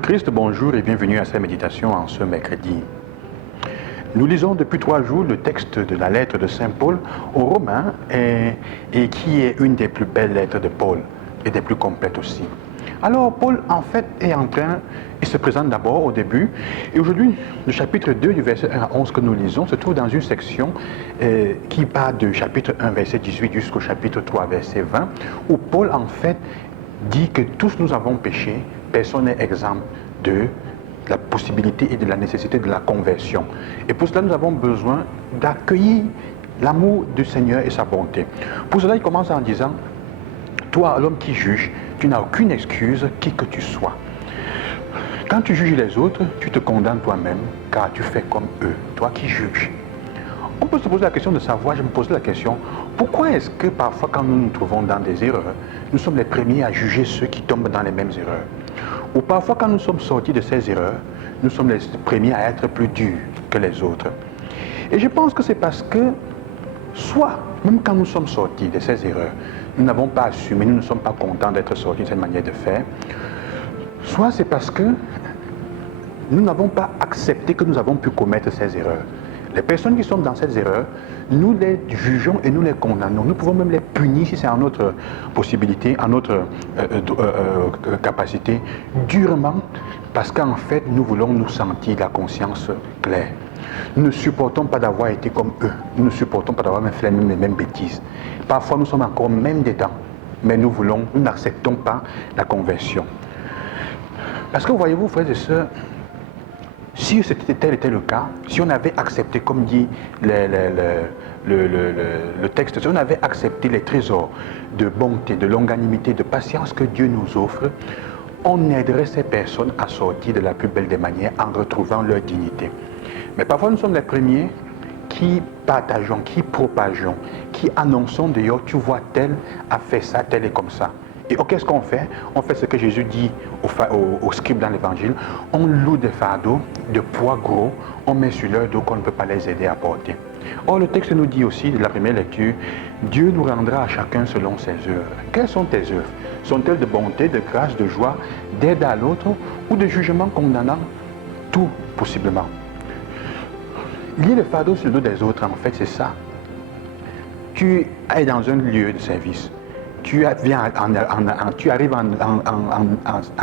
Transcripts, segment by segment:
le Christ, bonjour et bienvenue à cette méditation en ce mercredi. Nous lisons depuis 3 jours le texte de la lettre de Saint Paul aux Romains et qui est une des plus belles lettres de Paul et des plus complètes aussi. Alors Paul en fait est en train, il se présente d'abord au début et aujourd'hui le chapitre 2 du verset 1 à 11 que nous lisons se trouve dans une section qui part du chapitre 1 verset 18 jusqu'au chapitre 3 verset 20 où Paul en fait dit que tous nous avons péché, personne n'est exempt de la possibilité et de la nécessité de la conversion. Et pour cela, nous avons besoin d'accueillir l'amour du Seigneur et sa bonté. Pour cela, il commence en disant, toi, l'homme qui juge, tu n'as aucune excuse, qui que tu sois. Quand tu juges les autres, tu te condamnes toi-même, car tu fais comme eux, toi qui juges. On peut se poser la question de savoir, je me pose la question, pourquoi est-ce que parfois quand nous nous trouvons dans des erreurs, nous sommes les premiers à juger ceux qui tombent dans les mêmes erreurs? Ou parfois quand nous sommes sortis de ces erreurs, nous sommes les premiers à être plus durs que les autres. Et je pense que c'est parce que, soit, même quand nous sommes sortis de ces erreurs, nous n'avons pas assumé, nous ne sommes pas contents d'être sortis de cette manière de faire, soit c'est parce que nous n'avons pas accepté que nous avons pu commettre ces erreurs. Les personnes qui sont dans ces erreurs, nous les jugeons et nous les condamnons. Nous pouvons même les punir si c'est en notre possibilité, en notre capacité, durement, parce qu'en fait, nous voulons nous sentir la conscience claire. Nous ne supportons pas d'avoir été comme eux. Nous ne supportons pas d'avoir fait les mêmes bêtises. Parfois, nous sommes encore même dedans, mais nous n'acceptons pas la conversion. Parce que voyez-vous, frères et sœurs, si tel était le cas, si on avait accepté, comme dit le texte, si on avait accepté les trésors de bonté, de longanimité, de patience que Dieu nous offre, on aiderait ces personnes à sortir de la plus belle des manières en retrouvant leur dignité. Mais parfois nous sommes les premiers qui partageons, qui propageons, qui annonçons d'ailleurs, tu vois, tel a fait ça, tel est comme ça. Et qu'est-ce qu'on fait? On fait ce que Jésus dit aux scribes dans l'évangile. On loue des fardeaux de poids gros, on met sur leur dos qu'on ne peut pas les aider à porter. Or, le texte nous dit aussi, de la première lecture, Dieu nous rendra à chacun selon ses œuvres. Quelles sont tes œuvres? Sont-elles de bonté, de grâce, de joie, d'aide à l'autre ou de jugement condamnant? Tout, possiblement. Lier le fardeau sur le dos des autres, en fait, c'est ça. Tu es dans un lieu de service. Tu arrives en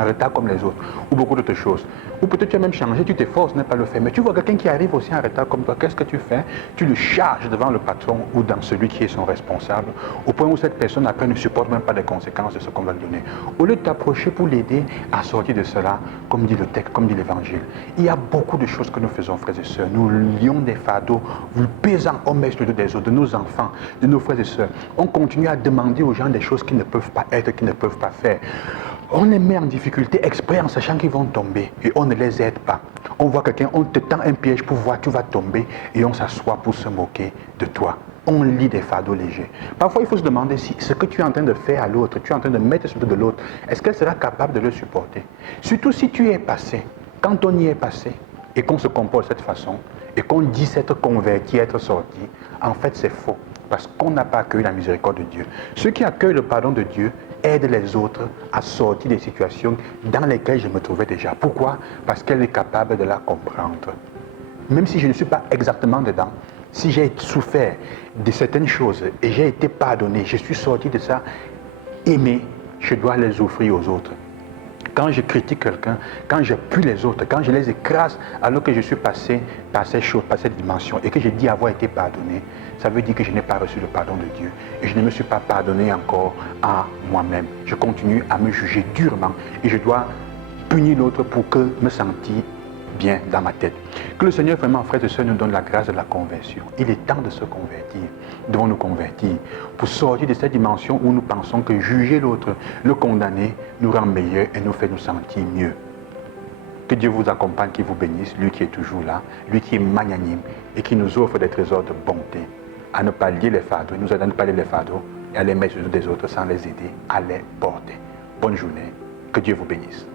retard comme les autres, ou beaucoup d'autres choses. Ou peut-être tu as même changé, tu t'efforces, n'est pas le faire. Mais tu vois quelqu'un qui arrive aussi en retard comme toi, qu'est-ce que tu fais? Tu le charges devant le patron ou dans celui qui est son responsable, au point où cette personne après ne supporte même pas les conséquences de ce qu'on va lui donner. Au lieu de t'approcher pour l'aider à sortir de cela, comme dit le texte, comme dit l'évangile, il y a beaucoup de choses que nous faisons, frères et sœurs. Nous lions des fardeaux, vous pesant, on met sur le dos des autres, de nos enfants, de nos frères et sœurs. On continue à demander aux gens des choses qu'ils ne peuvent pas être, qu'ils ne peuvent pas faire. On les met en difficulté exprès en sachant qu'ils vont tomber et on ne les aide pas. On voit quelqu'un, on te tend un piège pour voir tu vas tomber et on s'assoit pour se moquer de toi. On lit des fardeaux légers. Parfois, il faut se demander si ce que tu es en train de faire à l'autre, tu es en train de mettre sur le dos de l'autre, est-ce qu'elle sera capable de le supporter? Surtout si tu y es passé. Quand on y est passé et qu'on se comporte de cette façon et qu'on dit s'être converti, être sorti, en fait c'est faux. Parce qu'on n'a pas accueilli la miséricorde de Dieu. Ceux qui accueillent le pardon de Dieu aident les autres à sortir des situations dans lesquelles je me trouvais déjà. Pourquoi? Parce qu'elle est capable de la comprendre. Même si je ne suis pas exactement dedans, si j'ai souffert de certaines choses et j'ai été pardonné, je suis sorti de ça, aimé, je dois les offrir aux autres. Quand je critique quelqu'un, quand je pue les autres, quand je les écrase alors que je suis passé par ces choses, par cette dimension et que je dis avoir été pardonné, ça veut dire que je n'ai pas reçu le pardon de Dieu et je ne me suis pas pardonné encore à moi-même. Je continue à me juger durement et je dois punir l'autre pour que me sentir bien dans ma tête. Que le Seigneur vraiment, frères et sœurs, nous donne la grâce de la conversion. Il est temps de se convertir. Nous devons nous convertir pour sortir de cette dimension où nous pensons que juger l'autre, le condamner, nous rend meilleurs et nous fait nous sentir mieux. Que Dieu vous accompagne, qu'il vous bénisse, lui qui est toujours là, lui qui est magnanime et qui nous offre des trésors de bonté, à ne pas lier les fardeaux, nous aide à ne pas lier les fardeaux et à les mettre sur des autres sans les aider à les porter. Bonne journée, que Dieu vous bénisse.